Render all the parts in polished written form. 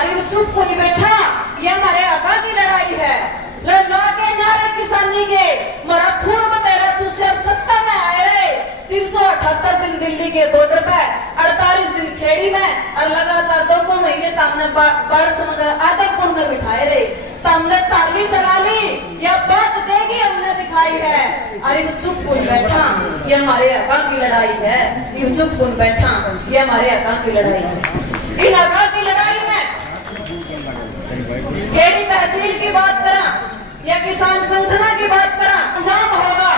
अरे वो चुप कोई बैठा, ये हमारे आका की लड़ाई है। लल्ला के नारे किसानी के मरा खून बतेरा चूसकर सत्ता में आए रहे। 378 दिन दिल्ली के बॉर्डर पे, 48 दिन खेड़ी में और लगातार 2 महीने तामने बाढ़ समुद्र आदमपुर में बिठाए रहे। तामने ताली चला ली, यह बात देगी हमने दिखाई है। अरे वो चुप कोई बैठा, ये हमारे आका की लड़ाई है। ये चुप कोई बैठा, ये हमारे आका की लड़ाई है। इन आका की लड़ाई में खेड़ी तहसील की बात करा या किसान संगठन की बात करा, अंजाम होगा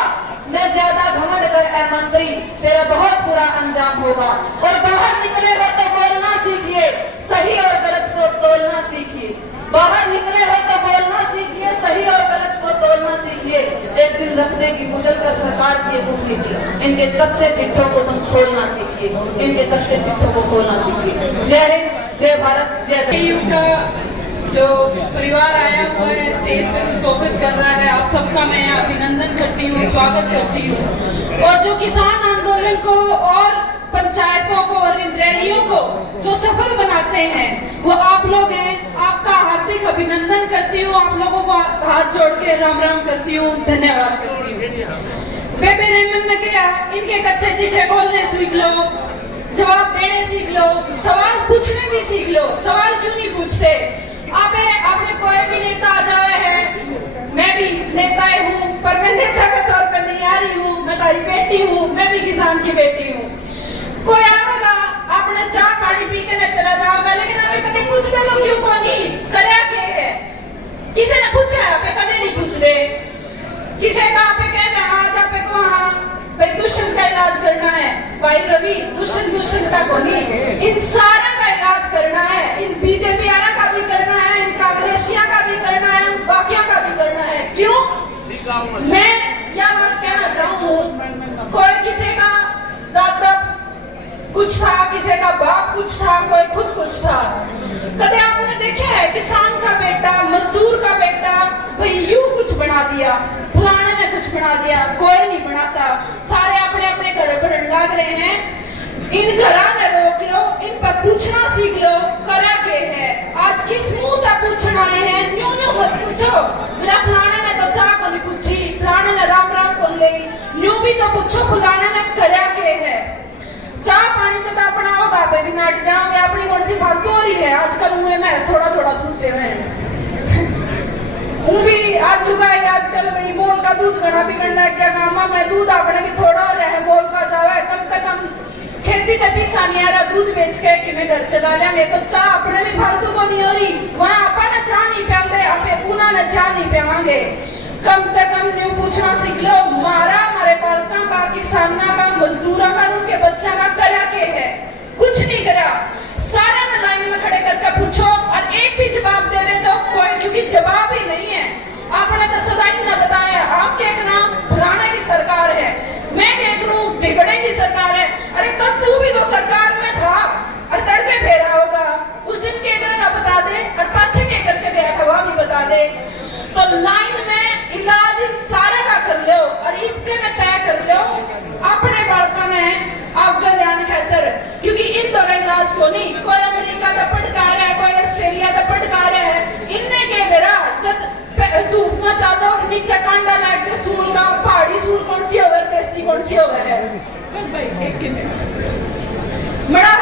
न ज्यादा घमंड कर ए मंत्री, तेरा बहुत बुरा अंजाम होगा। और बाहर निकले हो तो बोलना सीखिए, सही और गलत को तोलना सीखिए। बाहर निकले हो तो बोलना सीखिए, सही और गलत को तोलना सीखिए। एक दिन रख देगी कुचल कर सरकार की दुख नीति, इनके कच्चे चिट्ठों को तुम खोलना सीखिए, इनके कच्चे चिट्ठों को खोलना सीखिए। जय हिंद, जय भारत, जय। जो परिवार आया हुआ है स्टेज पे सुशोभित कर रहा है, आप सबका मैं अभिनंदन करती हूँ, स्वागत करती हूँ। और जो किसान आंदोलन को और पंचायतों को और इन रैलियों को जो सफल बनाते हैं वो आप लोग हैं। आपका हार्दिक अभिनंदन करती हूँ, आप लोगों को हाथ जोड़ के राम राम करती हूँ, धन्यवाद करती हूँ। बेबे रेमन ने कहा इनके कच्चे चिट्ठे खोलने सीख लो, जवाब देने सीख लो, सवाल पूछने भी सीख लो। सवाल क्यों नहीं पूछते? आपने कोई भी नेता आ जाए है, मैं भी नेता हूँ पर मैं नेता के तौर पर नहीं आ रही हूँ, मैं तारी बेटी हूँ, मैं भी किसान की बेटी हूँ। कोई आएगा आपने चाय पानी पी के न चला जाओगा, लेकिन हमें कभी पूछने लो क्यों कोनी करे के है? किसी ने पूछा है? आप कभी नहीं पूछ रहे। किसी का आप कहना आज आप को हाँ भाई दुष्यंत का इलाज करना है, भाई रवि दुष्यंत का कोनी, इन सारा का इलाज करना है, इन बीजेपी आरा का भी करना है, इन कांग्रेसिया का भी करना है, बाकियों का भी करना है। क्यों? मैं यह बात कहना चाहूँ, कोई किसी का दादा कुछ था, किसी का बाप कुछ था, कोई खुद कुछ था। कभी आपने देखे है किसान का बेटा, मजदूर का बेटा भाई यूं कुछ बना दिया, फलाने ने कुछ बना दिया? कोई नहीं बनाता, सारे अपने अपने घर बढ़ने लग रहे हैं। इन घरा ने रोक लो, इन पर पूछना सीख लो, करा के है। आज किस मुंह तक पूछना है? न्यू न्यू मत पूछो, मेरा फलाने ने तो चाह को नहीं पूछी, फलाने ने राम राम को ले, न्यू भी तो पूछो फलाने ने करा के है। चाह पानी से तो अपना होगा पे भी नाट जाओगे, अपनी कौन सी फालतू हो रही है आजकल मुंह में थोड़ा थोड़ा दूध दे रहे हैं। भी आज लुगाई आजकल वही मोल का दूध गना बिगड़ने लग गया। गामा में दूध अपने भी थोड़ा रहे, मोल का जावा कम से कम खेती का पैसा नहीं आ रहा, दूध बेच के कि मैं घर चला लेंगे तो चाह अपने भी फालतू को नहीं हो रही। वहाँ अपन चाह नहीं पियांगे, अपने पूना ने चाह नहीं पियांगे। कम से कम न्यू पूछना सीख लो, मारा हमारे बालका का, किसाना का, मजदूरा का, उनके बच्चा का करा के है? कुछ नहीं करा। सारा लाइन में खड़े करके पूछो और एक भी जवाब दे रहे तो कोई, क्योंकि जवाब ही नहीं है। आपने तो सदा ही ना बताया, आप के एक नाम फलाने की सरकार है, मैं देख लूं टिकड़े की सरकार है। अरे कब तू भी तो सरकार में था और तड़के फेरा होगा, उस दिन के का बता दे और पाछे के करके गया था वह भी बता दे। तो लाइन में इलाज सारा का कर लो और इबके में तय कर लो अपने बालका ने आगे जाने खातर, क्योंकि इन दोनों इलाज को नहीं। कोई अमेरिका का पटकार है, कोई ऑस्ट्रेलिया का पटकार है, इनने के मेरा जब धूप में चालो नीचे कांडा लाइट के सूल का पहाड़ी सूल कौन सी होगा, देसी कौन सी होगा है? बस भाई एक मिनट, बड़ा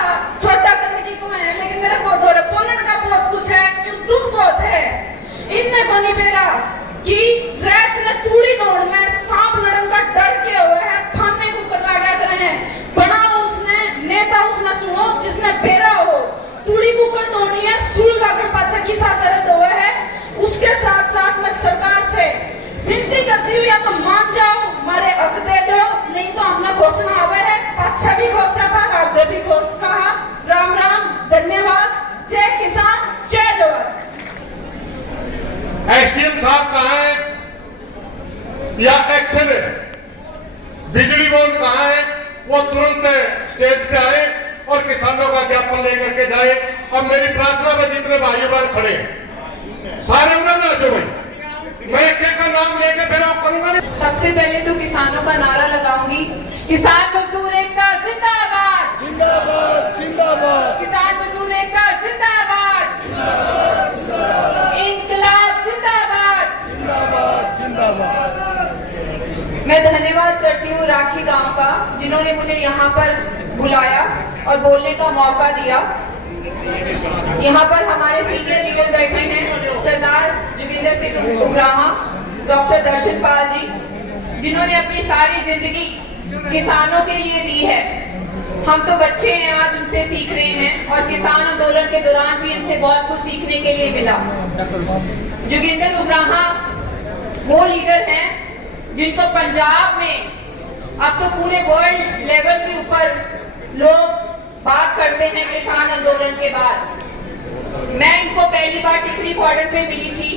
छोटा करने की को है, लेकिन मेरा बहुत हो रहा बोलने का बहुत कुछ है, क्यों दुख बहुत है। इनने को नहीं बेरा कि रात ने तूड़ी नोड़ में सांप लड़न का डर के हुए है, फाने को कर लगा कर रहे हैं। बना उसने नेता उसने चुनो जिसने बेरा हो, तूड़ी को कर नोड़ी है, सूल लाकर पाछा की साथ दर्द हुए है। उसके साथ साथ मैं सरकार से विनती करती हूँ, या तो मान जाओ, हमारे हक दे दो, नहीं तो हमने घोषणा हुए है, अच्छा भी घोषणा था, आगे भी घोषणा कहा। राम राम, धन्यवाद, जय किसान, जय जवान। एसडीएम साहब कहाँ है या एक्शन है? बिजली बोर्ड कहाँ है? वो तुरंत स्टेज पे आए और किसानों का ज्ञापन लेकर के जाए। अब मेरी प्रार्थना में जितने भाई बहन खड़े सारे उन्होंने जो भाई मैं एक का नाम लेके फिर आप करूंगा। सबसे पहले तो किसानों का नारा लगाऊंगी, किसान मजदूर एकता जिंदाबाद, जिंदाबाद जिंदाबाद, किसान मजदूर एकता जिंदाबाद। मैं धन्यवाद करती हूँ राखी गांव का, जिन्होंने मुझे यहाँ पर बुलाया और बोलने का मौका दिया। यहाँ पर हमारे सीनियर लीडर बैठे हैं, सरदार जोगिंदर सिंह उमराहा, डॉक्टर दर्शन पाल जी, जिन्होंने अपनी सारी जिंदगी किसानों के लिए दी है। हम तो बच्चे हैं, आज उनसे सीख रहे हैं और किसान आंदोलन के दौरान भी इनसे बहुत कुछ सीखने के लिए मिला। जोगिंदर उमराहा वो लीडर हैं जिनको पंजाब में अब तो पूरे वर्ल्ड लेवल के ऊपर लोग बात करते हैं किसान आंदोलन के बाद। मैं इनको पहली बार टिकरी बॉर्डर पे मिली थी,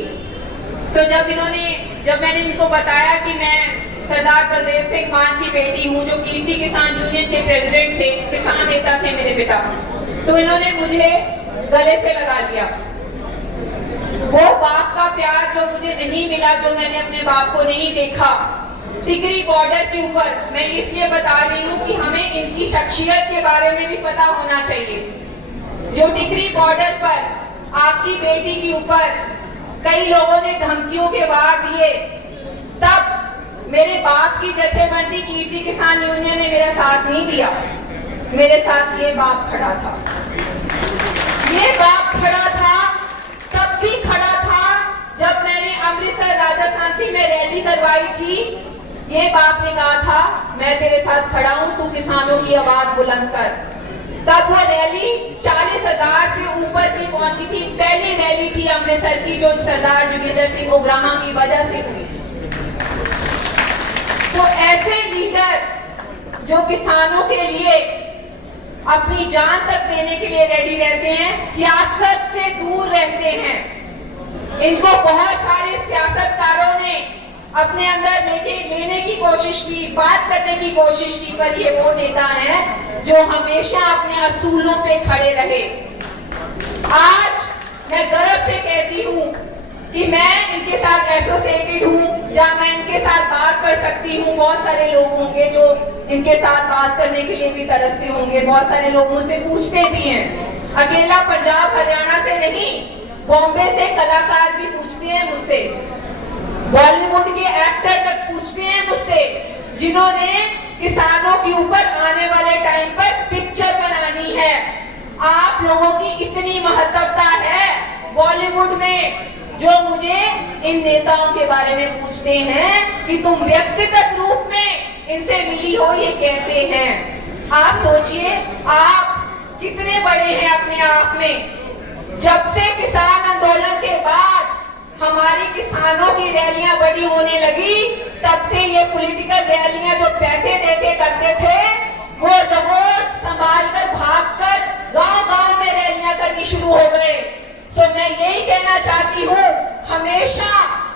तो जब मैंने इनको बताया कि मैं सरदार बलदेव सिंह मान की बेटी हूँ, जो कीर्ति किसान यूनियन के प्रेसिडेंट थे, किसान नेता थे मेरे पिता, तो इन्होंने मुझे गले से लगा लिया। वो बाप का प्यार जो मुझे नहीं मिला, जो मैंने अपने बाप को नहीं देखा टिकरी बॉर्डर के ऊपर, मैं इसलिए बता रही हूँ कि हमें इनकी शख्सियत के बारे में भी पता होना चाहिए। जो टिकरी बॉर्डर पर आपकी बेटी के ऊपर कई लोगों ने धमकियों के वार दिए, तब मेरे बाप की जथेबंदी कीर्ति किसान यूनियन ने मेरा साथ नहीं दिया। मेरे साथ ये बाप खड़ा था, ये बाप खड़ा था, तब भी खड़ा था जब मैंने अमृतसर राजस्थान से मैं रैली करवाई थी। ये बाप ने कहा था मैं तेरे साथ खड़ा हूं, तू किसानों की आवाज बुलंद कर। तब वो रैली 40,000 से ऊपर की पहुंची थी। पहली रैली थी अमृतसर की, जो सरदार जोगिंदर सिंह उमराहा की वजह से हुई। तो ऐसे लीडर जो किसानों के लिए अपनी जान तक देने के लिए रेडी रहते हैं, सियासत से दूर रहते हैं। इनको बहुत सारे सियासतकारों ने अपने अंदर लेने की कोशिश की, बात करने की कोशिश की, पर ये वो नेता है जो हमेशा अपने असूलों पे खड़े रहे। आज मैं गर्व से कहती हूँ कि मैं इनके साथ एसोसिएटेड हूँ, जहाँ मैं इनके साथ बात कर सकती हूँ। बहुत सारे लोग होंगे जो इनके साथ बात करने के लिए भी तरसते होंगे, बहुत सारे लोग मुझसे पूछते भी हैं। अकेला पंजाब हरियाणा से नहीं, बॉम्बे से कलाकार भी पूछते हैं मुझसे, बॉलीवुड के एक्टर तक पूछते हैं मुझसे, जिन्होंने किसानों के ऊपर आने वाले टाइम पर पिक्चर बनानी है। आप लोगों की इतनी महत्वता है बॉलीवुड में, जो मुझे इन नेताओं के बारे में पूछते हैं कि तुम व्यक्तिगत रूप में इनसे मिली हो, ये कहते हैं। आप सोचिए आप कितने बड़े हैं अपने आप में। जब से किसान आंदोलन के बाद हमारी किसानों की रैलियां बड़ी होने लगी, तब से ये पॉलिटिकल रैलियां जो पैसे देके करते थे, वो लोगों संभाल कर भागकर गांव-गांव में रैलियां करनी शुरू हो गए। तो मैं यही कहना चाहती हूँ, हमेशा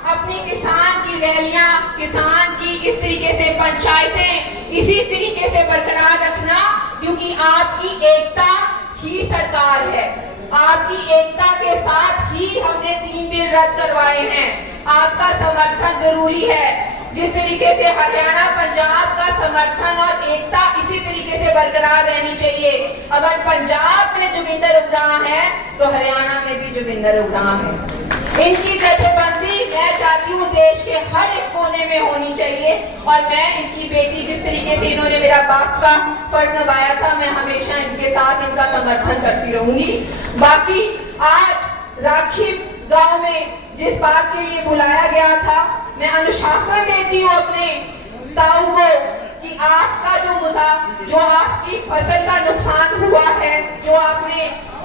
अपनी किसान की रैलियां, किसान की इस तरीके से पंचायतें इसी तरीके से बरकरार रखना, क्योंकि आपकी एकता ही सरकार है। आपकी एकता के साथ ही हमने 3 बिल रद्द करवाए हैं। आपका समर्थन जरूरी है। जिस तरीके से हरियाणा पंजाब का समर्थन और एकता इसी तरीके से बरकरार रहनी चाहिए। अगर पंजाब में जोगिंदर उमराहा है तो हरियाणा में भी जोगिंदर उमराहा है। इनकी जथेबंदी मैं चाहती हूँ देश के हर एक कोने में होनी चाहिए, और मैं इनकी बेटी, जिस तरीके से इन्होंने मेरा बाप का फर्ज निभाया था, मैं हमेशा इनके साथ इनका समर्थन करती रहूंगी। बाकी आज राखी गांव में जिस बात के लिए बुलाया गया था, मैं अनुशासन देती हूँ अपने ताऊ को कि आपका जो आपकी फसल का नुकसान हुआ है, जो आपने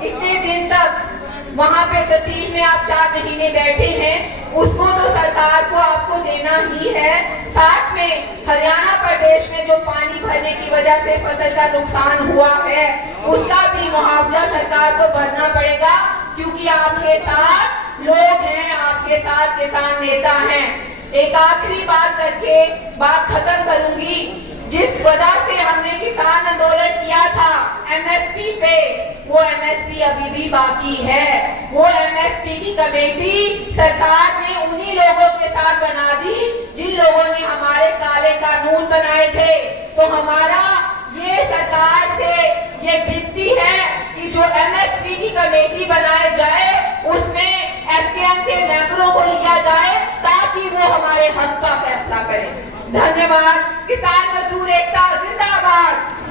इतने दिन तक वहां पे तहसील में आप 4 महीने बैठे हैं, उसको तो सरकार को आपको देना ही है। साथ में हरियाणा प्रदेश में जो पानी भरने की वजह से फसल का नुकसान हुआ है, उसका भी मुआवजा सरकार को भरना पड़ेगा, क्योंकि आपके साथ लोग हैं, आपके साथ किसान नेता हैं। एक आखिरी बात करके बात खत्म करूंगी। जिस वजह से हमने किसान आंदोलन किया था एमएसपी पे, वो एमएसपी अभी भी बाकी है। वो एमएसपी की कमेटी सरकार ने उन्हीं लोगों के साथ बना दी जिन लोगों ने हमारे काले कानून बनाए थे। तो हमारा ये सरकार से ये विनती है कि जो एमएसपी की कमेटी बनाए जाए, उसमें एसकेएम के मेंबरों को लिया जाए, ताकि वो हमारे हक का फैसला करें। करें। धन्यवाद। किसान मजदूर एकता जिंदाबाद।